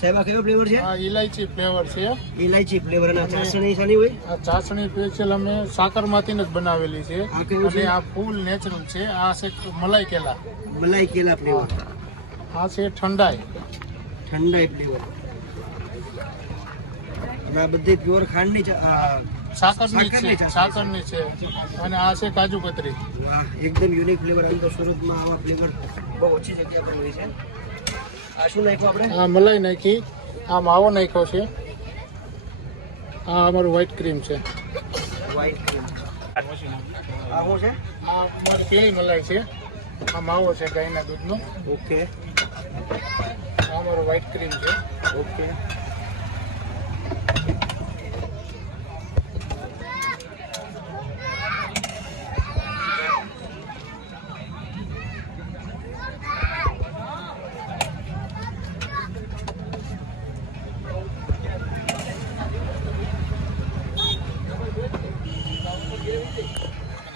સાહેબ આ કયો ફ્લેવર છે? આ ઇલાયચી ફ્લેવર છે. ઇલાયચી ફ્લેવર અને ચાસણી શાની હોય? આ ચાસણી સ્પેશિયલ અમે સાકરમાંથી જ બનાવેલી છે? અને આ ફૂલ નેચરલ છે. આ છે મલાઈ કેલા. મલાઈ કેલા ફ્લેવર આ છે ઠંડાઈ. ઠંડાઈ ફ્લેવર આ બધી પ્યોર ખાંડની સાકરની છે. સાકરની છે. અને આ છે કાજુ કતરી. વાહ એકદમ યુનિક ફ્લેવર આમ તો સુરતમાં આવા ફ્લેવર બહુ ઓછી જગ્યા પર હોય છે. આ શું નાખ્યું આપણે? આ મલાઈ નાખી આ માવો નાખ્યો છે. આ અમારું વ્હાઈટ ક્રીમ છે. વ્હાઈટ ક્રીમ આ શું છે? આ અમારી પેલી મલાઈ છે. આ માવો છે ગાયના દૂધનો. ઓકે આ અમારું વ્હાઈટ ક્રીમ છે. ઓકે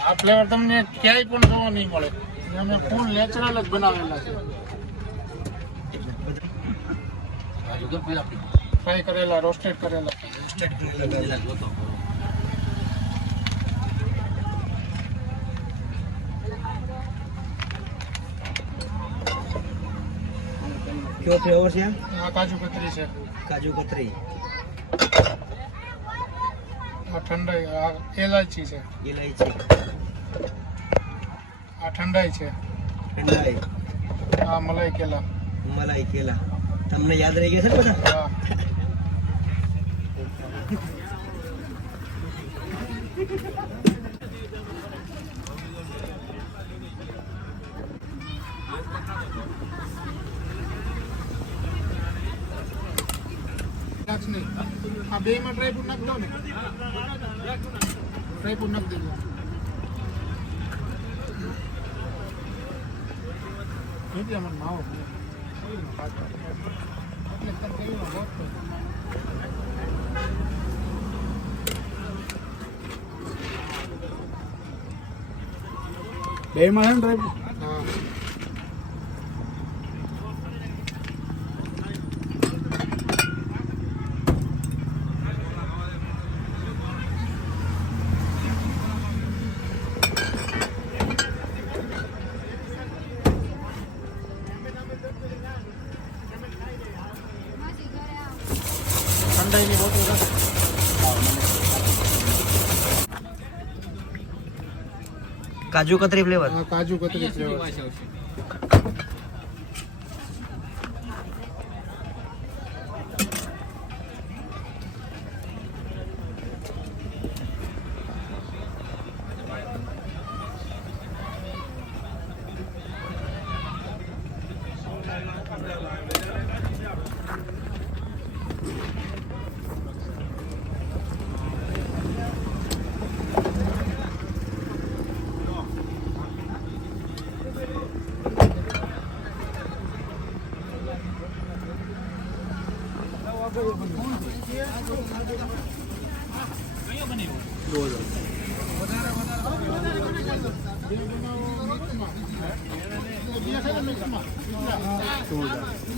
આ ફ્લેવર તમને ક્યાંય પણ જોવા નહીં મળે. અમે ફૂલ નેચરલ જ બનાવેલા છે. ફ્રાય કરેલા રોસ્ટેડ કરેલા. રોસ્ટેડ કરેલા કયો ફ્લેવર છે? આ? કાજુ કતરી છે. કાજુ કતરી. ઠંડાઈ આ એલાયચી છે. ઇલાયચી આ ઠંડાઈ છે. ઠંડાઈ. આ મલાઈ કેલા. મલાઈ કેલા. તમને યાદ રહી ગયા છે બધા? આ નાખ નહીં. આ બેયમાં ડ્રાયફ્રૂટ નાખી દો ને. ડ્રાયફ્રૂટ નાખી દેજો. નથી અમારે માવો. એટલે કહ્યું બે માં ડ્રાઈવ હા. ઠંડાઈની બોટલ. કાજુ કતરી ફ્લેવર હા કાજુ કતરી ફ્લેવર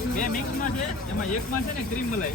બે મિક્સમાં છે એમાં એકમાં છે ને ક્રીમ મલાઈ.